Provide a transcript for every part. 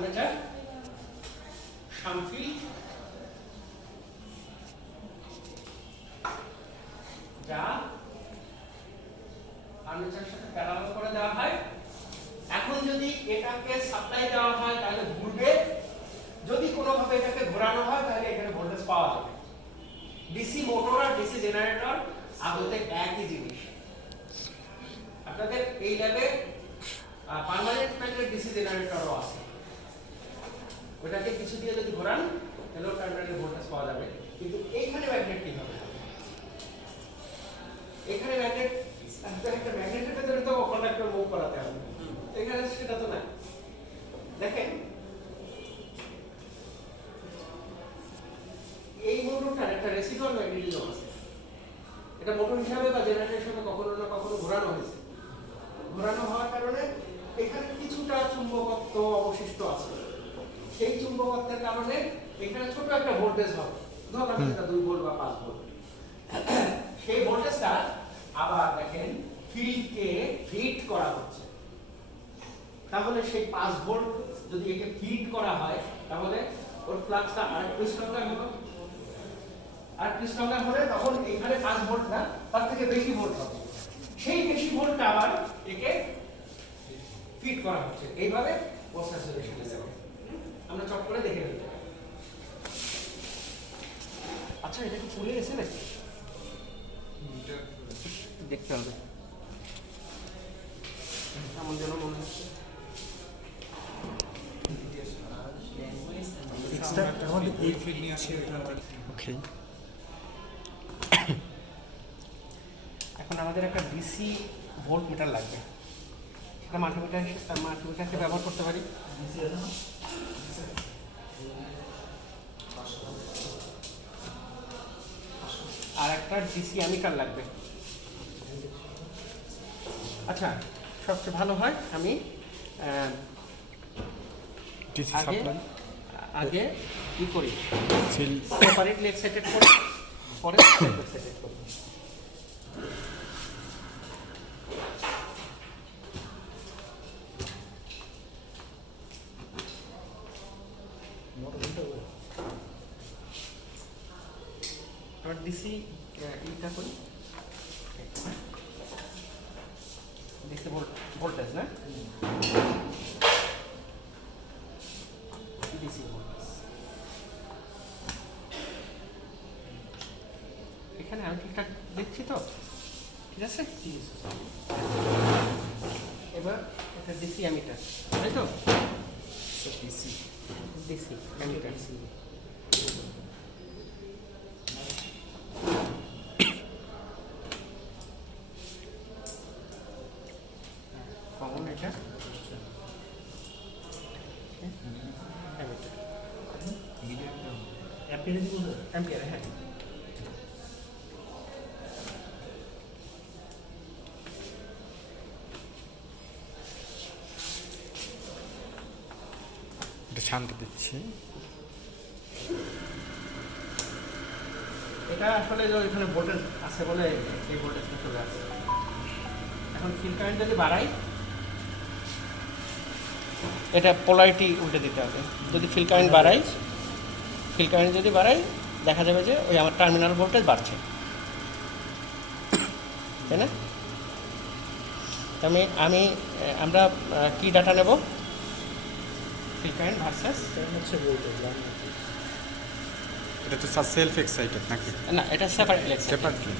Armature সামফিল যা। আর্মেচারের সাথে parallel করে দেওয়া হয়। এখন যদি এটাকে সাপ্লাই দেওয়া হয়, তাহলে ঘুরবে। যদি কোনোভাবে এটাকে ঘোরানো হয়, তাহলে এখানে ভোল্টেজ পাওয়া যাবে। ডিসি মোটর আর ডিসি জেনারেটর আদতে একই জিনিস। আপনাদের এই ল্যাবে পার্মানেন্ট ম্যাগনেট ডিসি জেনারেটরও আছে। ওটাকে কিছু দিয়ে যদি ঘোরান, তাহলে টার্মিনালে ভোল্টেজ পাওয়া যাবে। কিন্তু এইখানে ম্যাগনেট কি হবে? এখানে ম্যাগনেট একটা ম্যাগনেটের ভেতরে তো কন্ডাক্টর মুভ করাতে হবে। এখানে সেটা তো না দেখেন, এই মোটরটার একটা রেসিডুয়াল ম্যাগনেটিজম আছে। এটা মোটর হিসাবে বা জেনারেটরের সাথে কখনো না কখনো ঘোরানো হয়েছে। ঘোরানো হওয়ার কারণে এখানে কিছুটা চুম্বকত্ব অবশিষ্ট আছে। সেই চুম্বকত্বের কারণে এখানে ছোট একটা ভোল্টেজ হবে। ধরলাম সেটা দুই ভোল্ট বা পাঁচ ভোল্ট সেই ভোল্টেজটা আবার দেখেন ফিল্ডকে ফিট করা হচ্ছে। তাহলে সেই পাঁচ ভোল্ট যদি একে ফিট করা হয়, তাহলে ওর ফ্লাক্সটা আর একটু স্ট্রঙ্গার হলো। আর একটু স্ট্রঙ্গার হলে তখন এখানে পাঁচ ভোল্ট না, তার থেকে বেশি ভোল্ট হবে। সেই বেশি ভোল্টটা আবার একে ফিট করা হচ্ছে। এইভাবে প্রসেস রেশনে যাবে আমরা চট করে দেখে নিতে পারি। আচ্ছা এটা কি চলে গেছে নাকি? দেখতে হবে। এমন যেন মনে হচ্ছে। এখন আমাদের একটা ডিসি ভোল্ট মিটার লাগবে। সেটা মাল্টিমিটার মাল্টিমিটারকে ব্যবহার করতে পারি। আর একটা ডিসি অ্যামিটার লাগবে। আচ্ছা সবচেয়ে ভালো হয় আমি আগে আগে কি করি? সেপারেটলি এক্সাইটেড করে পরে এক্সাইটেড করি আর ডিসি এইটা করি ডিসি ভোল্টেজ না ডিসি ভোল্টেজ এখানে আমি ঠিকঠাক দেখছি তো ঠিক আছে? এবার এটা ডিসি অ্যামিটার তাই তো? ডিসি ডিসি অ্যামিটার কমন এটা অ্যাম্পিয়ার হ্যাঁ। শান্তি দিচ্ছি। এটা আসলে যে ওইখানে ভোল্টেজ আছে বলে এই ভোল্টেজটা চলে আসছে। এখন ফিল কারেন্ট যদি বাড়াই এটা পোলারিটি উল্টে দিতে হবে। যদি ফিল কারেন্ট বাড়াই ফিল কারেন্ট যদি বাড়াই দেখা যাবে যে ওই আমার টার্মিনাল ভোল্টেজ বাড়ছে। তাই না? আমি আমি আমরা কি ডাটা নেব? ফিল কারেন্ট ভার্সাস এটা তো স্যার সেলফ এক্সাইটেড নাকি? না এটা সেপারেটলি সেপারেটলি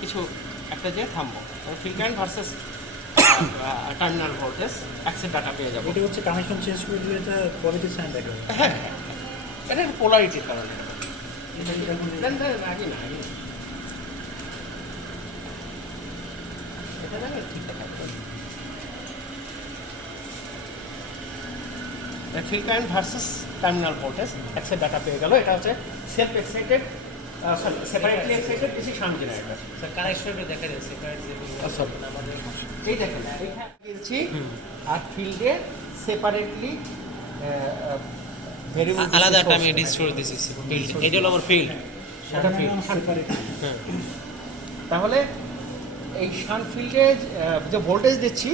কিছু একটা যে থামবো। Field current versus terminal voltage access data পেয়ে যাব। এটা হচ্ছে কানেকশন চেঞ্জ করে দিলে এটা পজিটিভ সাইন দেখাবে। হ্যাঁ এটা পোলারিটির কারণে। আগে না আগে এটা ঠিক দেখাচ্ছে। Field current versus terminal voltage access data পেয়ে গেল এটা হচ্ছে self excited sorry separately excited DC shunt generator কানেকশনটা দেখা যাচ্ছে sorry. এই দেখেন এইখানে দিয়েছি আর ফিল্ডে সেপারেটলি আলাদা একটা আমি ডিস্টোর দিছি ফিল্ড এটা হলো আমার ফিল্ড এটা field, shunt তাহলে এই শান্ট ফিল্ডে যে ভোল্টেজ দিচ্ছি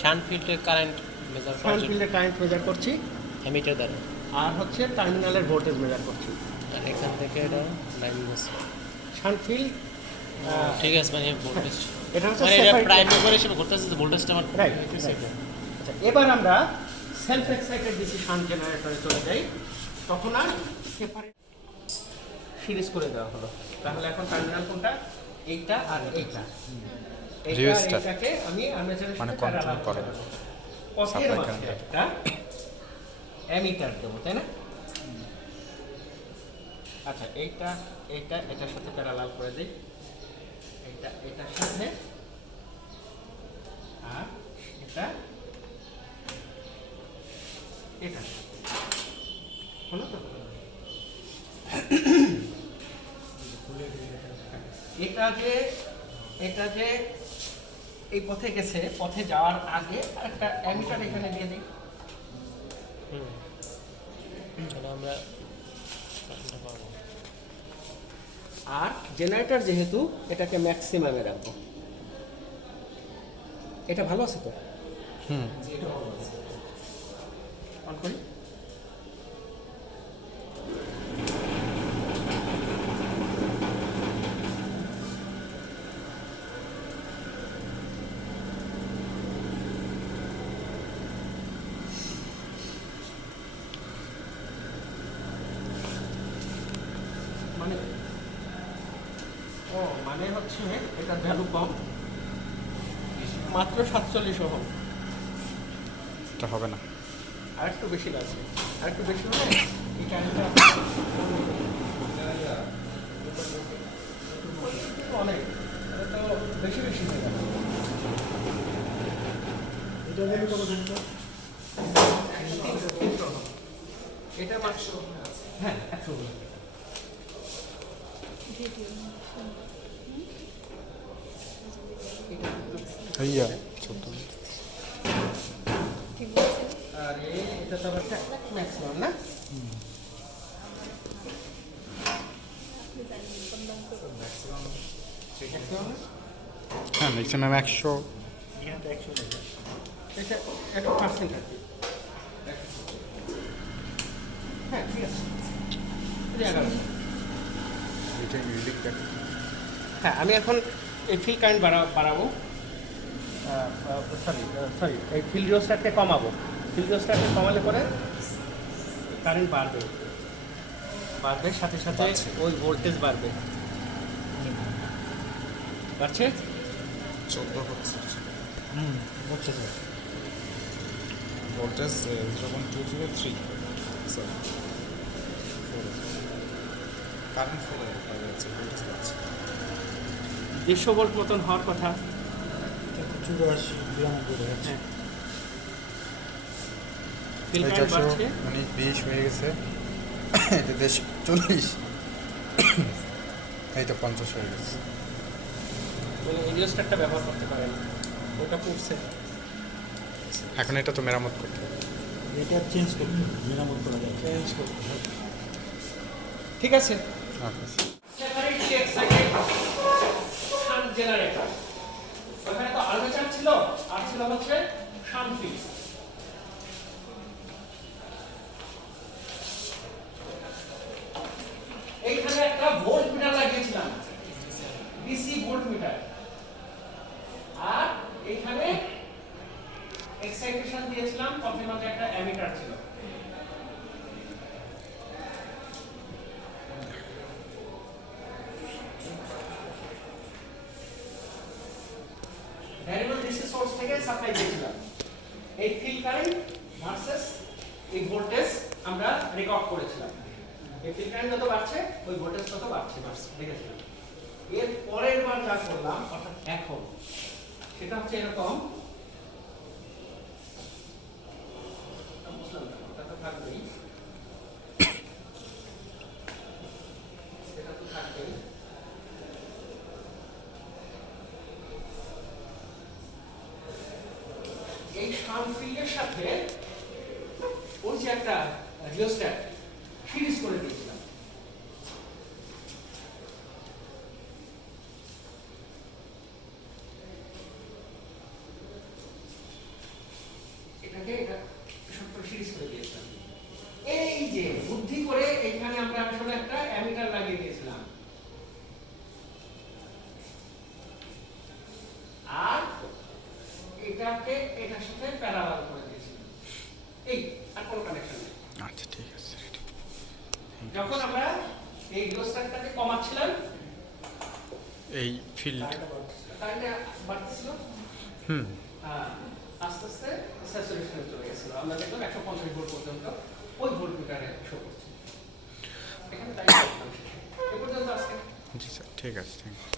শান্ট কারেন্ট মেজার করার ফিল্ডের কারেন্ট মেজার করছি। এমিটার দ্বারা। আর হচ্ছে টার্মিনালের ভোল্টেজ মেজার করছি। আর এখান থেকে এটা লাইন আছে শান্ট ফিল্ড ঠিক আছে মানে ভোল্টেজ এটা হচ্ছে মানে এটা separate- প্রাইম মেম্বার হিসেবে ঘুরতেছে যে ভোল্টেজটা আমার রাইট আচ্ছা এবার আমরা সেলফ এক্সাইটেড ডিসি শান্ট জেনারেটরে চলে যাই। তখন আর সেপারেট সিরিজ করে দেওয়া হলো। তাহলে এখন টার্মিনাল কোনটা? এইটা আর এইটা। এইটা এইটাকে আমি আর্মেচারের মানে parallel করে। দেবো। পথের মাঝে একটা অ্যামিটার দেবো তাই না? আচ্ছা এইটা এইটা এটার সাথে প্যারালাল করে দিই। এটা এটার সাথে পথে গেছে পথে যাওয়ার আগে একটা অ্যামিটার এখানে দিয়ে দিই। হুম আমরা আর জেনারেটর যেহেতু এটাকে ম্যাক্সিমামে রাখব। এটা ভালো আছে তো? হুম। অন করি মানে ও মানে হচ্ছে এটার ভ্যালু কম মাত্র সাতচল্লিশ ওহম। এটা হবে না। আর একটু বেশি লাগবে। আর একটু বেশি হলে এই কারেন্টটা অনেক এটা তো বেশি বেশি হয়ে এটা দেখে এটা মাত্র হ্যাঁ একশো হইয়া চোদ্দ আর এটা তো আবার ম্যাক্সিমাম না? হ্যাঁ ম্যাক্সিমাম একশো একশো এটা একটা পার্সেন্ট আর কি হ্যাঁ ঠিক আছে এটা ইউনিক হ্যাঁ আমি এখন এই ফিল কারেন্ট বাড়া বাড়াবো। সরি সরি এই ফিল রিওস্টারকে কমাবো। ফিল রিওস্টারকে কমালে পরে কারেন্ট বাড়বে। বাড়বে সাথে সাথে। ওই ভোল্টেজ বাড়বে। বাড়ছে? চোদ্দ হচ্ছে। হুম sir voltage zero point two zero three sorry current four voltage বাড়ছে। দেড়শো ভোল্ট মতন হওয়ার কথা। চুরাশি বিরানব্বই হ্যাঁ উনিশ বিশ হয়ে গেছে। এটা দেশ চল্লিশ। পঞ্চাশ হয়ে গেছে। মানে ব্যবহার করতে পারেন। ওটা পড়ছে। এখন এটা তো মেরামত করতে হবে। এটা চেঞ্জ করতে মেরামত করা যায়। চেঞ্জ করতে হবে। ঠিক আছে। আচ্ছা। জেনারেটর। ওখানে তো আর্মেচার ছিল, আর ছিল হচ্ছে এইখানে একটা ভোল্ট মিটার লাগিয়েছিলাম ডিসি ভোল্ট মিটার আর এইখানে এক্সাইটেশন দিয়েছিলাম একটা অ্যামিটার ছিল। সাপ্লাই দিয়েছিলাম। এই ফিল কারেন্ট ভার্সেস এই ভোল্টেজ আমরা রেকর্ড করেছিলাম। এই ফিল কারেন্ট যত বাড়ছে ওই ভোল্টেজ তত বাড়ছে দেখেছিলাম। এর পরের বার যা করলাম অর্থাৎ এখন সেটা হচ্ছে এরকম। বুঝলাম না, ওটা তো থাকবেই সেটা তো থাকবেই এই সানফিল্ডের সাথে ওর যে একটা রিওস্ট্যাট সিরিজ করে দিয়েছিলাম থেকে এটা সিরিজ করে দিয়েছিলাম। এই যে বুদ্ধি করে এখানে আমরা আসলে একটা অ্যামিটার লাগিয়ে দিয়েছিলাম। আর এটাকে এটার সাথে প্যারালাল করে দিয়েছিলাম এই আর কোনো কানেকশন নেই আচ্ছা ঠিক আছে যখন আমরা এই রিওস্ট্যাটটাকে কমাচ্ছিলাম এই ফিল্ড হুম। আস্তে আস্তে স্যাচুরেশনে চলে গেছিল। আমরা দেখলাম একশো পঞ্চাশ ভোল্ট পর্যন্ত ওই ভোল্ট মিটারে শো করছে। এখানে তাই এ পর্যন্ত আজকে। জি স্যার ঠিক আছে থ্যাংক ইউ